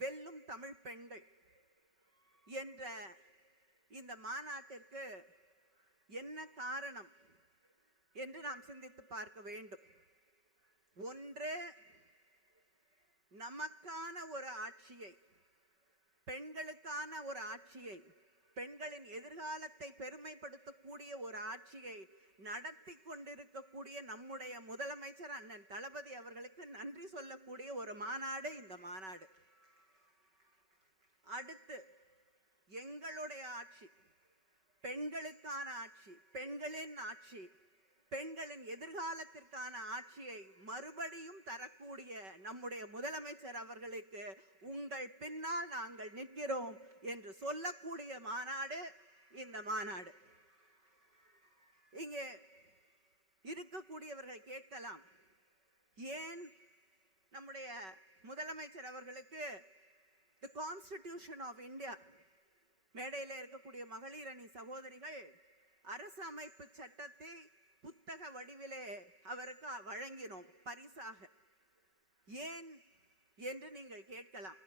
வெல்லும் தமிழ் பெண்கள் என்ற இந்த மாநாட்டிற்கு என்ன காரணம் என்று நாம் சிந்தித்து பார்க்க வேண்டும். ஒன்று, நமக்கான ஒரு ஆட்சியை, பெண்களுக்கான ஒரு ஆட்சியை, பெண்களின் எதிர்காலத்தை பெருமைப்படுத்தக்கூடிய ஒரு ஆட்சியை நடத்தி கொண்டிருக்கக்கூடிய நம்முடைய முதலமைச்சர் அண்ணன் தளபதி அவர்களுக்கு நன்றி சொல்லக்கூடிய ஒரு மாநாடு இந்த மாநாடு. அடுத்து, எங்களுடைய ஆட்சி, பெண்களுக்கான ஆட்சி, பெண்களின் ஆட்சி, பெண்களின் எதிர்காலத்திற்கான ஆட்சியை மறுபடியும் தரக்கூடிய நம்முடைய முதலமைச்சர் அவர்களுக்கு உங்கள் பின்னால் நாங்கள் நிற்கிறோம் என்று சொல்லக்கூடிய மாநாடு இந்த மாநாடு. இங்கே இருக்கக்கூடியவர்கள் கேட்கலாம், ஏன் நம்முடைய முதலமைச்சர் அவர்களுக்கு தி கான்ஸ்டிடியூஷன் ஆஃப் இந்தியா, மேடையில் இருக்கக்கூடிய மகளிர் அணி சகோதரிகள் அரசு அமைப்பு சட்டத்தை புத்தக வடிவிலே அவருக்கு வழங்கினோம் பரிசாக, ஏன் என்று நீங்கள் கேட்கலாம்.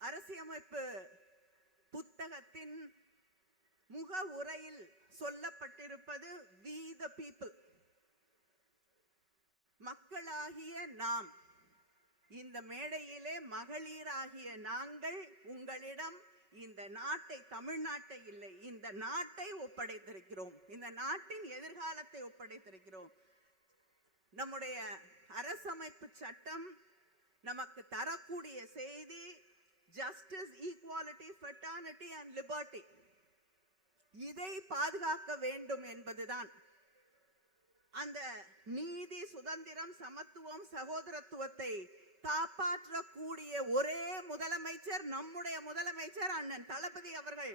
அரசியலமைப்பு புத்தகத்தின் முக உரையில் சொல்லப்பட்டிருப்பது we the people, மக்களாகிய நாம். இந்த மேடையிலே மகளிராகிய நாங்கள் உங்களிடம் இந்த நாட்டை, தமிழ்நாட்டை இல்லை, இந்த நாட்டை ஒப்படைத்திருக்கிறோம், இந்த நாட்டின் எதிர்காலத்தை ஒப்படைத்திருக்கிறோம். நம்முடைய அரசமைப்பு சட்டம் நமக்கு தரக்கூடிய செய்தி justice, equality, fraternity and liberty. இதை பாதுகாக்க வேண்டும் என்பதுதான். அந்த நீதி, சுதந்திரம், சமத்துவம், சகோதரத்துவத்தை காப்பாற்றக்கூடிய ஒரே முதலமைச்சர் நம்முடைய முதலமைச்சர் அண்ணன் தளபதி அவர்கள்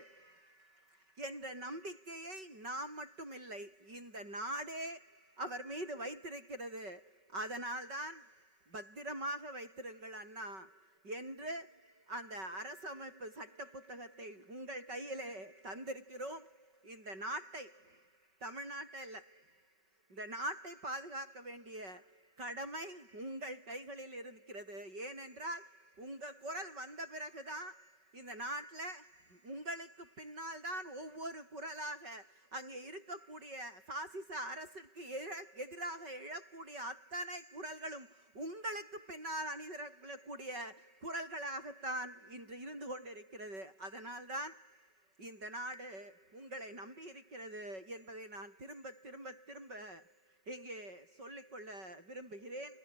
என்ற நம்பிக்கையை நாம் மட்டும் இல்லை, இந்த நாடே அவர் மீது வைத்திருக்கிறது. அதனால்தான் பத்திரமாக வைத்திருங்கள் அண்ணா என்று அந்த அரசமைப்பு சட்ட புத்தகத்தை உங்கள் கையிலே தந்திருக்கிறோம். இந்த நாட்டை, தமிழ்நாட்டை இல்ல, இந்த நாட்டை பாதுகாக்க வேண்டிய கடமை உங்கள் கைகளில் இருக்கிறது. ஏனென்றால் உங்க குரல் வந்த பிறகுதான் இந்த நாட்டில் உங்களுக்கு பின்னால் தான் ஒவ்வொரு குரலாக அங்கே இருக்கக்கூடிய பாசிச அரசுக்கு எதிராக எழக்கூடிய அத்தனை குரல்களும் உங்களுக்கு பின்னால் அணிதிரக்கூடிய குரல்களாகத்தான் இன்று இருந்து கொண்டிருக்கிறது. அதனால்தான் இந்த நாடு உங்களை நம்பி இருக்கிறது என்பதை நான் திரும்ப திரும்ப திரும்ப இங்கே சொல்லிக்கொள்ள விரும்புகிறேன்.